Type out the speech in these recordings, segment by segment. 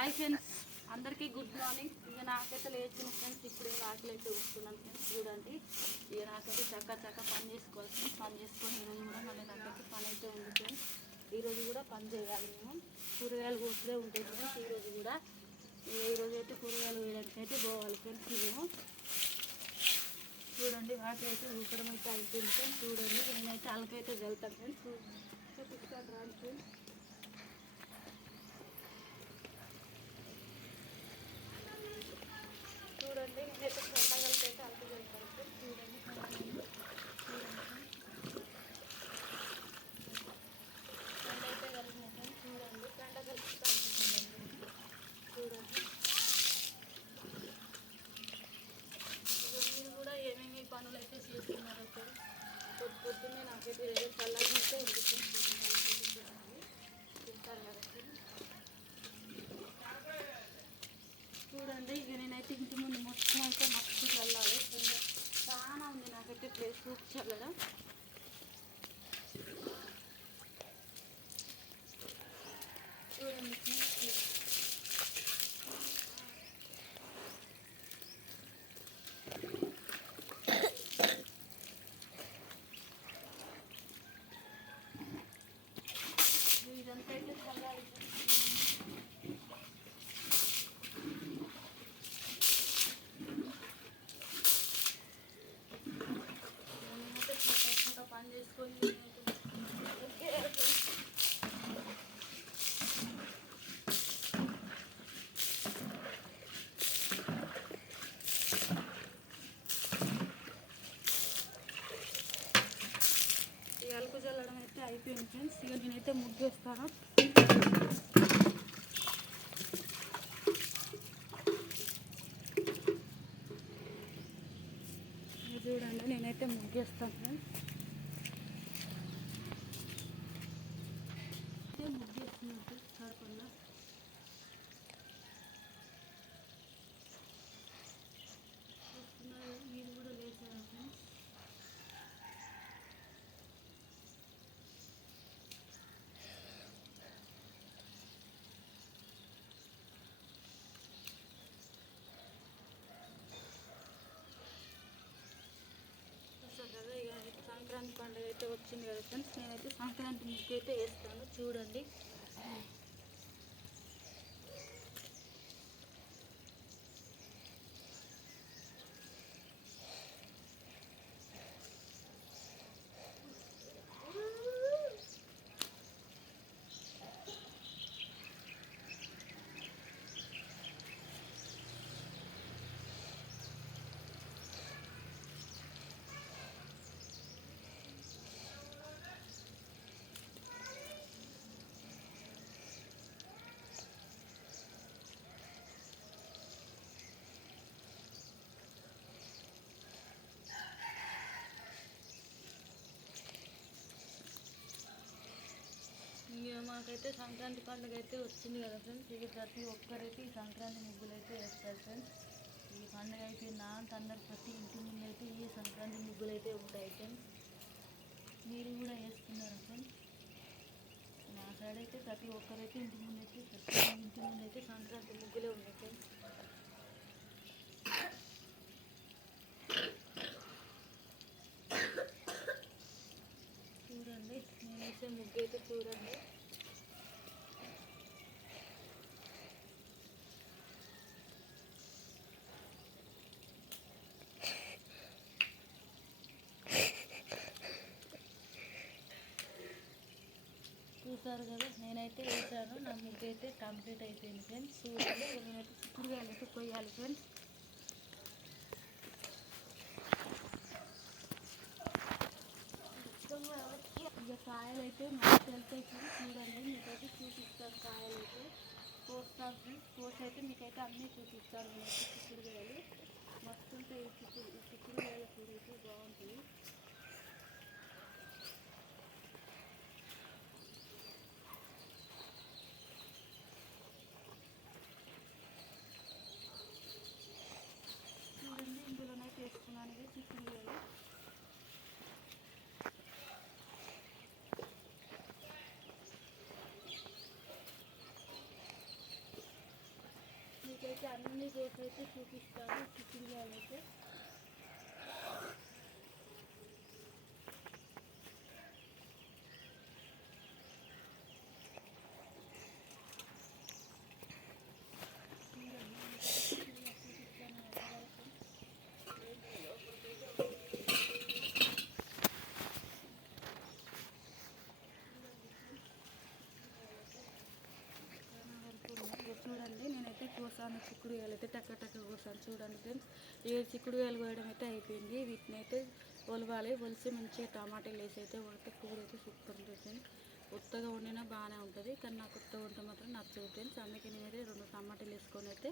Hi friends, అందరికీ good morning. ఇక నాకైతే లేచిన ఫ్రెండ్స్ ఇప్పుడే వాకిలు అయితే వస్తున్నాను ఫ్రెండ్స్. చూడండి, ఇక నాకైతే చక్క పని చేసుకోవాల్సింది. పని చేసుకొని ఈరోజు కూడా మళ్ళీ నాకైతే పని అయితే ఉంది ఫ్రెండ్స్. ఈరోజు కూడా పని చేయాలి. మేము కూరగాయలు కోసలే ఉంటాయి ఫ్రెండ్స్. ఈరోజు అయితే కూరగాయలు వేయడానికి అయితే పోవాలి ఫ్రెండ్స్. మేము చూడండి వాటి అయితే ఊపడం అయితే అయిపోయింది ఫ్రెండ్స్. చూడండి, నేనైతే అలకైతే వెళ్తాను ఫ్రెండ్స్. చూపిస్తాను రాను ఫ్రెండ్స్. చూడండి, నేనైతే పండగలకి అయితే అలకి వెళ్తాను ఫ్రెండ్స్. చూడండి పండ అయితే కలిగిన ఫ్రెండ్స్. చూడండి పండ కలుపుతాను. చూడండి, మీరు కూడా ఏమేమి పనులు అయితే చేస్తున్నారో ఫ్రెండ్స్. పొద్దున్నే నాకైతే చల్లగా అయితే ఉంది ఫ్రెండ్స్. తింటారు కదా ఫ్రెండ్స్. చూడండి, ఇక నేనైతే ఇంటి ముందు మొత్తం అయితే మస్తు చల్లాలి. చాలా ఉంది నాకైతే ప్లేస్ చల్లడం. చూడండి, ఇదంతా అయితే చల్లాలి. పని చేసుకొని ఈ అలుకు చల్లడం అయితే అయిపోయింది ఫ్రెండ్స్. ఇక నేనైతే ముగ్గేస్తాను. చూడండి, నేనైతే ముగ్గేస్తాను ఫ్రెండ్స్. ముగ్గేస్తున్నట్టు కడపల్లో చూస్తున్నారు. మీరు కూడా లేచారా ఫ్రెండ్స్? కదా, ఇక సంక్రాంతి పండుగ అయితే వచ్చింది కదా ఫ్రెండ్స్. నేనైతే సంక్రాంతి ముగ్గు అయితే వేస్తాను. చూడండి, మాకైతే సంక్రాంతి పండుగ అయితే వచ్చింది కదా ఫ్రెండ్స్. ఇక ప్రతి ఒక్కరైతే ఈ సంక్రాంతి ముగ్గులు అయితే వేస్తారు ఫ్రెండ్స్. ఈ పండుగ అయిపోయిందా అంత అందరు ప్రతి ఇంటి ముందు అయితే ఈ సంక్రాంతి ముగ్గులు అయితే ఉంటాయి ఫ్రెండ్స్. మీరు కూడా వేస్తున్నారు ఫ్రెండ్స్. మా సైడ్ అయితే ప్రతి ఒక్కరైతే ఇంటి ముందు అయితే సంక్రాంతి ముగ్గులే ఉన్నాయి ఫ్రెండ్స్. చూడండి, నేనైతే ముగ్గు అయితే చూడండి. చూసారు కదా, నేనైతే వేసాను. నా ముగ్గు అయితే కంప్లీట్ అయిపోయింది ఫ్రెండ్స్. చూడండి, నేనైతే చిక్కుడుకాయలు అయితే కొయ్యాలి ఫ్రెండ్స్. ఇక కాయలు అయితే మస్తు వెళ్తాయి ఫ్రెండ్స్. చూడండి, మీకైతే చూపిస్తాను. కాయలు అయితే కోస్తాను ఫ్రెండ్స్. కోసి అయితే మీకైతే అన్నీ చూపిస్తాను. నేనైతే చిక్కుడుకాయలు మస్తు ఉంటాయి. చిక్కుడుకాయల కూర అయితే బాగుంటుంది. చూడండి, ఇందులోనైతే వేసుకున్నాను ఇక చిక్కుడుకాయలు. అయితే అన్ని కోసి అయితే చూపిస్తాను చిక్కుడుకాయలు అయితే. చూడండి నేనైతే కోసాను చిక్కుడుకాయలు అయితే టక్క టక్క కోసాను. చూడండి ఫ్రెండ్స్, ఈ చిక్కుడుకాయలు కోయడం అయితే అయిపోయింది. వీటిని అయితే ఒలవాలి. ఒలిసి మంచిగా టమాటాలు వేసి అయితే ఉడితే కూర అయితే సూపర్ ఉంటుంది ఫ్రెండ్స్. కొత్తగా వండినా బాగానే ఉంటుంది, కానీ నాకు కొత్తగా వంట మాత్రం నచ్చదు ఫ్రెండ్స్. అందుకే నేనైతే 2 టమాటాలు వేసుకొని అయితే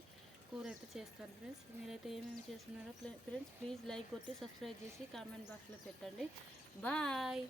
కూర అయితే చేస్తాను ఫ్రెండ్స్. మీరైతే ఏమేమి చేస్తున్నారో ఫ్రెండ్స్ ప్లీజ్ లైక్ కొట్టి సబ్స్క్రైబ్ చేసి కామెంట్ బాక్స్లో పెట్టండి. బాయ్.